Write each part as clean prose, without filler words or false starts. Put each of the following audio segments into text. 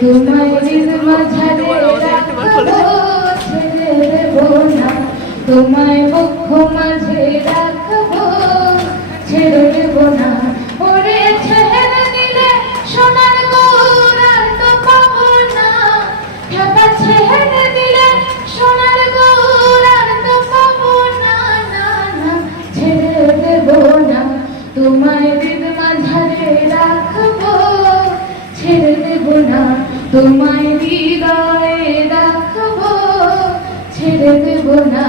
তোমায় হৃদ মাঝারে রাখবো, ছেড়ে দেবো না। তোমায় বক্ষ মাঝে রাখবো, ছেড়ে দেবো না। ওরে ছেড়ে দিলে সোনার গৌরার তো পাবো না, ঢাকা ছেড়ে দিলে সোনার গৌরার তো পাবো না, না না ছেড়ে দেবো না। তোমায় হৃদ মাঝারে রাখবো, ছেড়ে দেবো না। তোমায় হৃদয়ে রাখবো, ছেড়ে দেবো না।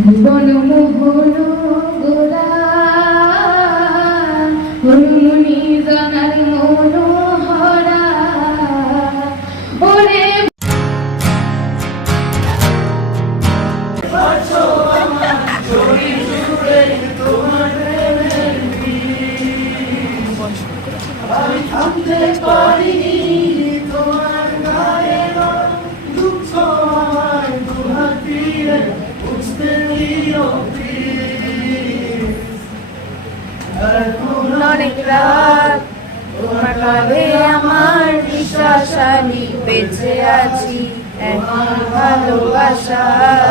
ভুবন মোহন গোরা হনুমনি জানার মনোহরা, ওরে থামতে পারিনি তোমার গায়ে দুঃখ আমার দুহাত ফিরে বুঝতে দিও অনেক রাত তোমার কাঁধে আমার বিশ্বাস আমি বেঁচে আছি এখন ভালোবাসায়।